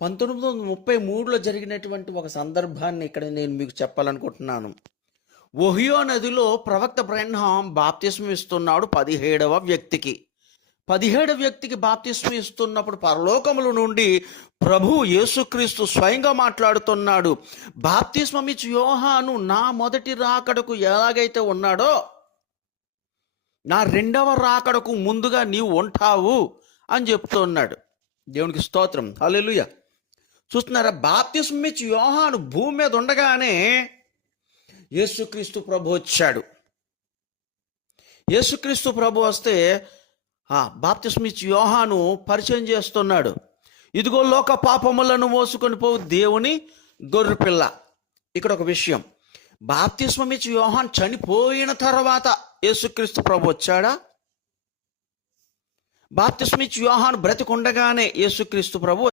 1933లో జరిగినటువంటి ఒక సందర్భాన్ని ఇక్కడ నేను మీకు చెప్పాలనుకుంటున్నాను. ఒహియో నదిలో ప్రవక్త బ్రహ్నాం బాప్తిస్మం ఇస్తున్నాడు 17వ వ్యక్తికి. 17వ వ్యక్తికి బాప్తిస్మం ఇస్తున్నప్పుడు పరలోకముల నుండి ప్రభు యేసుక్రీస్తు స్వయంగా మాట్లాడుతున్నాడు. బాప్తిస్మం ఇచ్చి యోహాను నా మొదటి రాకడకు ఎలాగైతే ఉన్నాడో నా రెండవ రాకడకు ముందుగా నీవు ఉంటావు అని చెప్తున్నాడు. దేవునికి స్తోత్రం, హల్లెలూయా. చూస్తున్నారా, బాప్తిస్మం ఇచ్చి యోహాను భూమి మీద ఉండగానే యేసుక్రీస్తు ప్రభు వచ్చాడు. యేసుక్రీస్తు ప్రభు వస్తే బాప్తిస్మం ఇచ్చి యోహాను పరిచయం చేస్తున్నాడు. ఇదిగో లోక పాపములను మోసుకొని పోవు దేవుని గొర్రెపిల్ల. ఇక్కడ ఒక విషయం, బాప్తిస్మం ఇచ్చి యోహాను చనిపోయిన తర్వాత యేసుక్రీస్తు ప్రభు వచ్చాడా? బాప్తిస్మం ఇచ్చి యోహాను బ్రతికుండగానే యేసుక్రీస్తు ప్రభు